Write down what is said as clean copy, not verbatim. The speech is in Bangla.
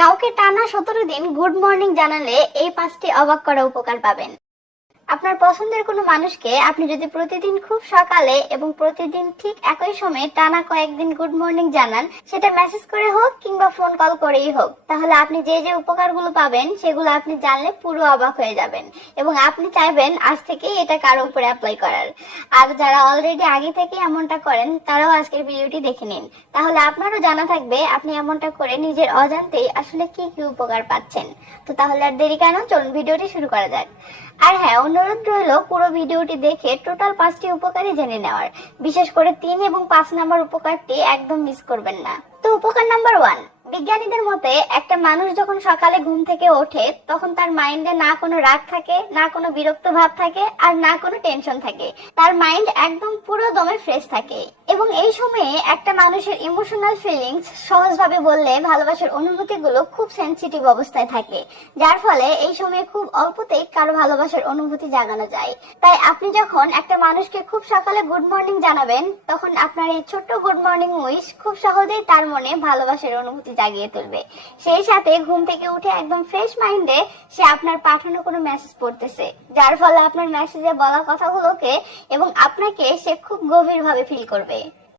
কাউকে টানা 17 দিন গুড মর্নিং জানালে এই 5টি অবাক করা উপকার পাবেন। আপনার পছন্দের কোনো মানুষকে আপনি যদি প্রতিদিন খুব সকালে এবং প্রতিদিন ঠিক একই সময়ে টানা কয়েকদিন গুড মর্নিং জানান, সেটা মেসেজ করে হোক কিংবা ফোন কল করেই হোক, তাহলে আপনি যে যে উপকারগুলো পাবেন সেগুলো আপনি জানলে পুরো অবাক হয়ে যাবেন এবং আপনি চাইবেন আজ থেকে এটা কারো উপরে অ্যাপ্লাই করার। আর যারা অলরেডি আগে থেকে এমনটা করেন তারাও আজকের ভিডিওটি দেখে নিন, তাহলে আপনারও জানা থাকবে আপনি এমনটা করে নিজের অজান্তেই আসলে কি কি উপকার পাচ্ছেন। তো তাহলে আর দেরি কেন, চলুন ভিডিওটি শুরু করা যাক। আর হ্যাঁ, অনুরোধ রইল পুরো ভিডিওটি দেখে টোটাল 5টি উপকারই জেনে নেওয়ার। বিশেষ করে 3 এবং 5 নাম্বার উপকারটি একদম মিস করবেন না। তো উপকার নাম্বার 1, বিজ্ঞানীদের মতে একটা মানুষ যখন সকালে ঘুম থেকে ওঠে তখন তার মাইন্ডে না কোনো রাগ থাকে, না কোনো বিরক্ত ভাব থাকে, আর না কোনো টেনশন থাকে। তার মাইন্ড একদম পুরো দমে ফ্রেশ থাকে এবং এই সময়ে একটা মানুষের ইমোশনাল ফিলিংস, সহজভাবে বললে ভালোবাসার অনুভূতিগুলো খুব সেনসিটিভ অবস্থায় থাকে, যার ফলে এই সময়ে খুব অল্পতেই কারো ভালোবাসার অনুভূতি জাগানো যায়। তাই আপনি যখন একটা মানুষকে খুব সকালে গুড মর্নিং জানাবেন, তখন আপনার এই ছোট্ট গুড মর্নিং উইশ খুব সহজেই তার মনে ভালোবাসার অনুভূতি জাগিয়ে তুলবে। সেই সাথে ঘুম থেকে উঠে একদম ফ্রেশ মাইন্ডে সে আপনার পাঠানো কোনো মেসেজ পড়তেছে, যার ফলে আপনার মেসেজে বলা কথাগুলোকে এবং আপনাকে সে খুব গভীরভাবে ফিল করবে।